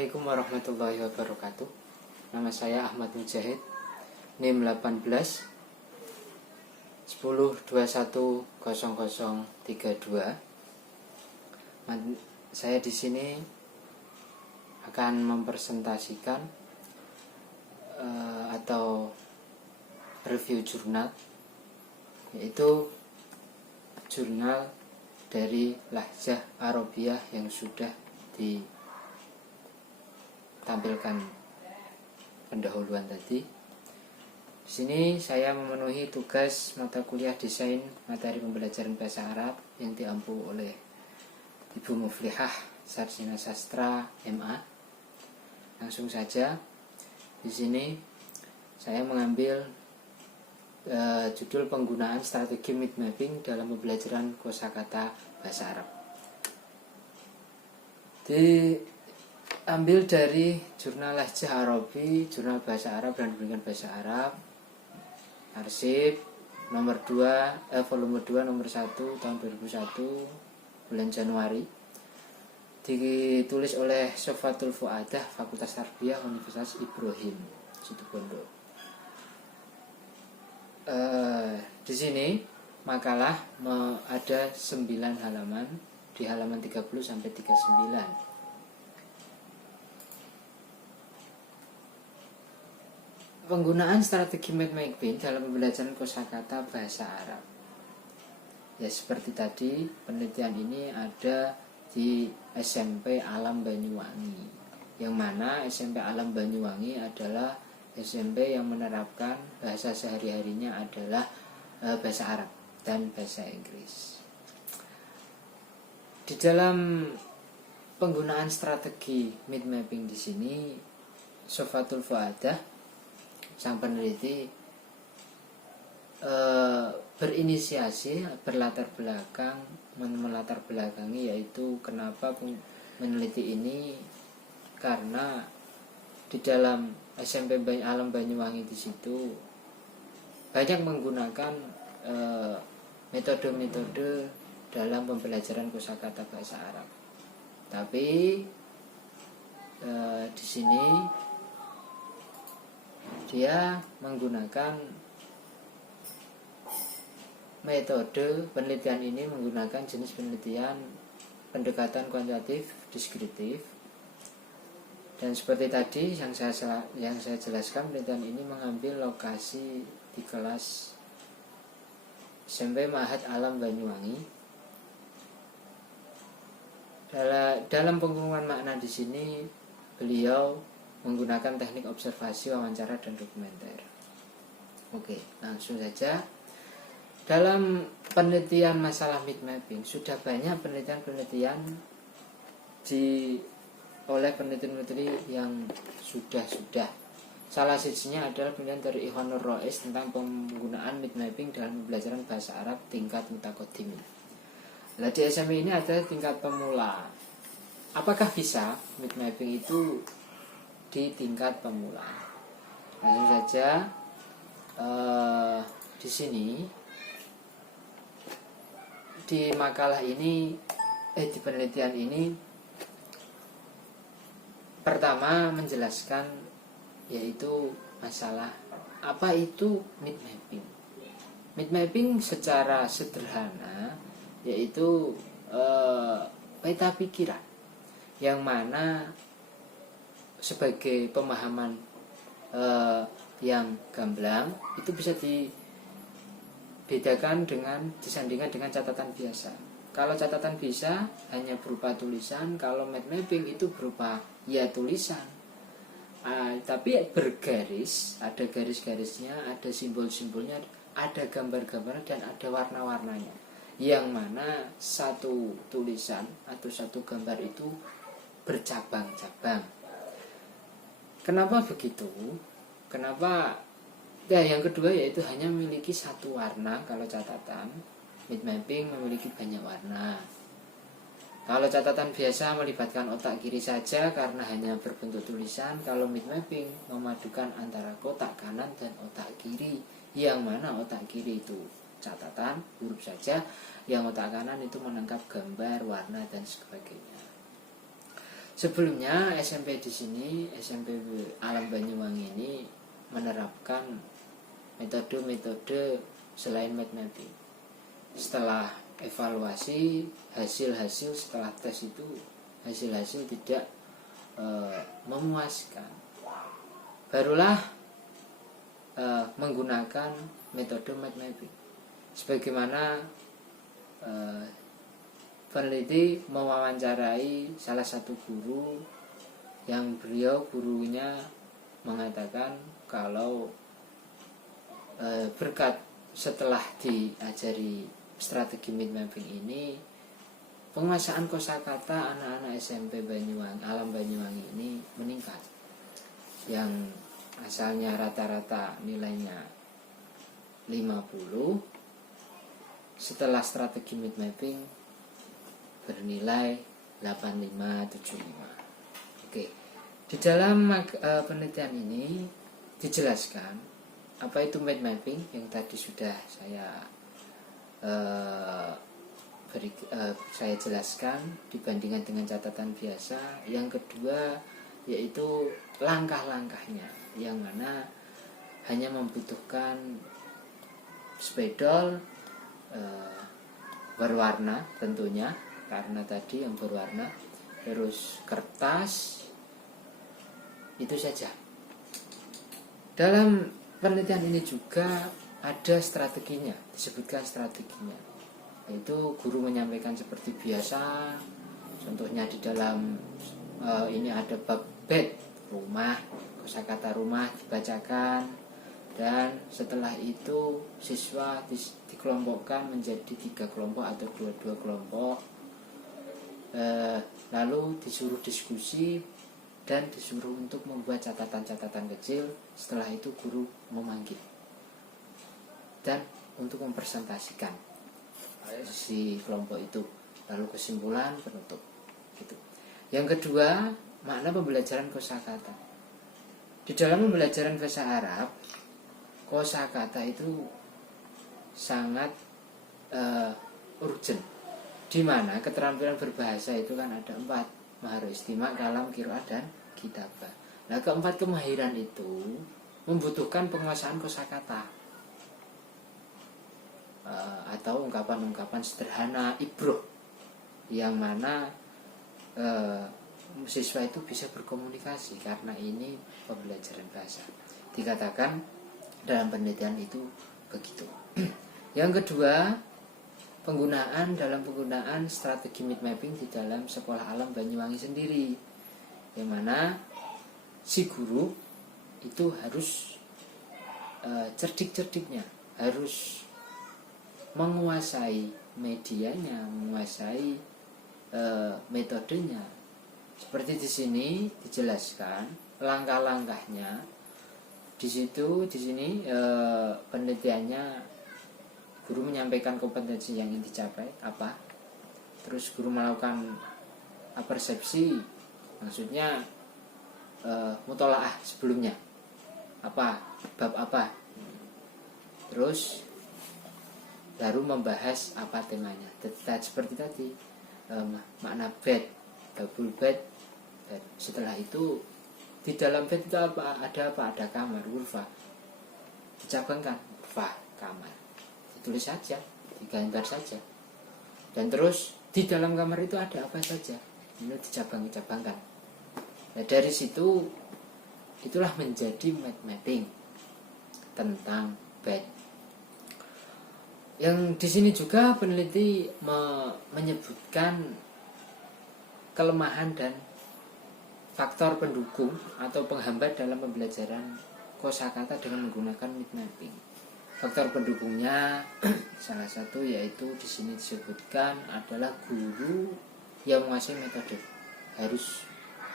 Assalamualaikum warahmatullahi wabarakatuh. Nama saya Ahmad Mujahid, NIM 18 10210032. Saya di sini akan mempresentasikan atau review jurnal, yaitu jurnal dari Lahjah Arabiyah yang sudah ditampilkan pendahuluan tadi. Di sini saya memenuhi tugas mata kuliah desain materi pembelajaran bahasa Arab yang diampu oleh Ibu Muflihah, Sarjana Sastra MA. Langsung saja, di sini saya mengambil judul penggunaan strategi mind mapping dalam pembelajaran kosakata bahasa Arab. Diambil dari jurnal Lahjah Arabi, jurnal bahasa Arab dan pendidikan bahasa Arab, arsip nomor 2, volume 2 nomor 1 tahun 2001 bulan Januari. Ditulis oleh Sofatul Fuadah, Fakultas Tarbiyah Universitas Ibrahim Situbondo. Di sini makalah ada 9 halaman, di halaman 30 sampai 39. Penggunaan strategi mind mapping dalam pembelajaran kosakata bahasa Arab. Ya, seperti tadi, penelitian ini ada di SMP Alam Banyuwangi, yang mana SMP Alam Banyuwangi adalah SMP yang menerapkan bahasa sehari-harinya adalah bahasa Arab dan bahasa Inggris. Di dalam penggunaan strategi mind mapping di sini, Sofatul Fuadah, sang peneliti, berinisiasi melatar belakangi, yaitu kenapa meneliti ini, karena di dalam SMP Alam Banyuwangi di situ banyak menggunakan metode-metode dalam pembelajaran kosakata bahasa Arab. Tapi di sini dia menggunakan metode penelitian ini, menggunakan jenis penelitian pendekatan kuantitatif deskriptif. Dan seperti tadi yang saya jelaskan, penelitian ini mengambil lokasi di kelas SMP Ma'had Alam Banyuwangi. Dalam pengumuman makna di sini, beliau menggunakan teknik observasi, wawancara, dan dokumenter. Oke, langsung saja. Dalam penelitian masalah mind mapping, sudah banyak penelitian oleh peneliti-peneliti yang sudah. Salah satunya adalah penelitian dari Ikhwan Nur Rois tentang penggunaan mind mapping dalam pembelajaran bahasa Arab tingkat mutakodimi. Nah, di SMP ini ada tingkat pemula. Apakah bisa mind mapping itu di tingkat pemula? Langsung saja, di sini di makalah ini, di penelitian ini, pertama menjelaskan yaitu masalah apa itu mind mapping. Mind mapping secara sederhana yaitu peta pikiran, yang mana sebagai pemahaman yang gamblang itu bisa dibedakan disandingkan dengan catatan biasa. Kalau catatan bisa hanya berupa tulisan, kalau mind mapping itu berupa tulisan, tapi bergaris, ada garis-garisnya, ada simbol-simbolnya, ada gambar-gambarnya, dan ada warna-warnanya, yang mana satu tulisan atau satu gambar itu bercabang-cabang. Kenapa begitu? Kenapa? Yang kedua yaitu hanya memiliki satu warna. Kalau catatan mind mapping memiliki banyak warna. Kalau catatan biasa melibatkan otak kiri saja karena hanya berbentuk tulisan. Kalau mind mapping memadukan antara kotak kanan dan otak kiri, yang mana otak kiri itu catatan, huruf saja, yang otak kanan itu menangkap gambar, warna, dan sebagainya. Sebelumnya SMP di sini, SMP Alam Banyuwangi ini menerapkan metode-metode selain mind mapping. Setelah evaluasi hasil-hasil setelah tes itu, hasil-hasil tidak memuaskan, barulah menggunakan metode mind mapping. Sebagaimana peneliti mewawancarai salah satu guru yang gurunya mengatakan kalau berkat setelah diajari strategi mind mapping ini, penguasaan kosakata anak-anak SMP Banyuwangi, Alam Banyuwangi ini meningkat. Yang asalnya rata-rata nilainya 50, setelah strategi mind mapping bernilai 8575. Oke. Di dalam penelitian ini dijelaskan apa itu mind mapping yang tadi sudah saya jelaskan dibandingkan dengan catatan biasa. Yang kedua yaitu langkah-langkahnya, yang mana hanya membutuhkan spidol berwarna tentunya, karena tadi yang berwarna, terus kertas, itu saja. Dalam penelitian ini juga ada strateginya, disebutkan strateginya, yaitu guru menyampaikan seperti biasa. Contohnya di dalam ini ada bab bed, rumah, kosakata rumah dibacakan, dan setelah itu siswa dikelompokkan menjadi 3 kelompok atau 2 kelompok. Lalu disuruh diskusi dan disuruh untuk membuat catatan-catatan kecil. Setelah itu guru memanggil dan untuk mempresentasikan si kelompok itu, lalu kesimpulan penutup gitu. Yang kedua, makna pembelajaran kosakata. Di dalam pembelajaran bahasa Arab, kosakata itu sangat urgent, di mana keterampilan berbahasa itu kan ada 4: maharul istima', kalam, qiraah, dan kitabah. Nah, keempat kemahiran itu membutuhkan penguasaan kosakata atau ungkapan-ungkapan sederhana, ibroh, yang mana siswa itu bisa berkomunikasi, karena ini pembelajaran bahasa. Dikatakan dalam penelitian itu begitu. Yang kedua, dalam penggunaan strategi mind mapping di dalam Sekolah Alam Banyuwangi sendiri, yang mana si guru itu harus cerdik-cerdiknya, harus menguasai medianya, menguasai metodenya. Seperti di sini dijelaskan langkah-langkahnya. Di sini penelitiannya, guru menyampaikan kompetensi yang ingin dicapai apa, terus guru melakukan persepsi, maksudnya mutolaah sebelumnya apa, bab apa, terus baru membahas apa temanya. Seperti tadi makna bed, double bed. Setelah itu di dalam bed itu ada kamar, ghurfah, dicabangkan, ghurfah, kamar, ditulis saja, digambar saja. Dan terus di dalam kamar itu ada apa saja, ini dicabang-cabangkan. Nah, dari situ itulah menjadi mind mapping tentang bed. Yang di sini juga peneliti menyebutkan kelemahan dan faktor pendukung atau penghambat dalam pembelajaran kosakata dengan menggunakan mind mapping. Faktor pendukungnya salah satu yaitu di sini disebutkan adalah guru yang menguasai metode, harus,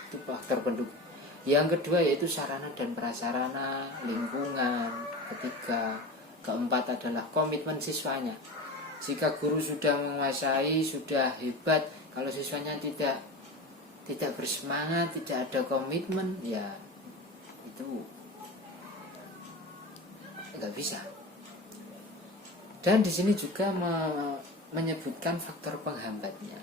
itu faktor pendukung. Yang kedua yaitu sarana dan prasarana, lingkungan. Ketiga, keempat adalah komitmen siswanya. Jika guru sudah menguasai, sudah hebat, kalau siswanya tidak bersemangat, tidak ada komitmen, ya itu nggak bisa. Dan di sini juga menyebutkan faktor penghambatnya,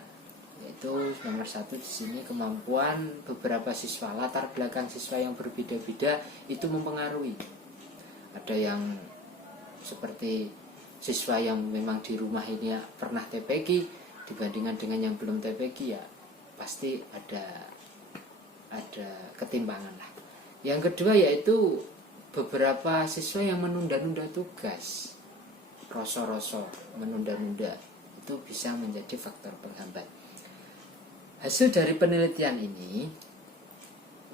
Yaitu nomor satu di sini kemampuan beberapa siswa, latar belakang siswa yang berbeda-beda itu mempengaruhi. Ada yang seperti siswa yang memang di rumah ini pernah TPQ dibandingkan dengan yang belum TPQ, ya pasti ada ketimpangan lah. Yang kedua yaitu beberapa siswa yang menunda-nunda tugas, rosor-rosor, menunda-nunda, itu bisa menjadi faktor penghambat. Hasil dari penelitian ini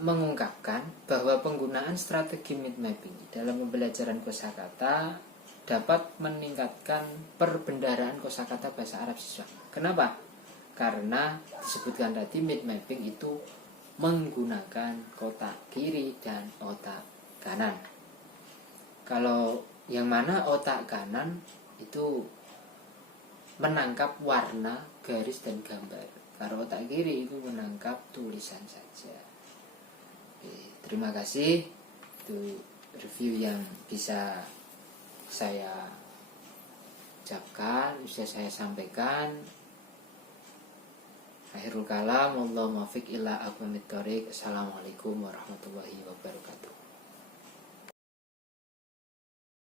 mengungkapkan bahwa penggunaan strategi mind mapping dalam pembelajaran kosakata dapat meningkatkan perbendaharaan kosakata bahasa Arab siswa. Kenapa? Karena disebutkan tadi mind mapping itu menggunakan otak kiri dan otak kanan. Kalau yang mana otak kanan itu menangkap warna, garis, dan gambar. Kalau otak kiri itu menangkap tulisan saja. Oke, terima kasih. Itu review yang bisa saya ucapkan, bisa saya sampaikan. Akhirul kalam, wallahu muwaffiq ila aqwamit thoriq. Assalamualaikum warahmatullahi wabarakatuh.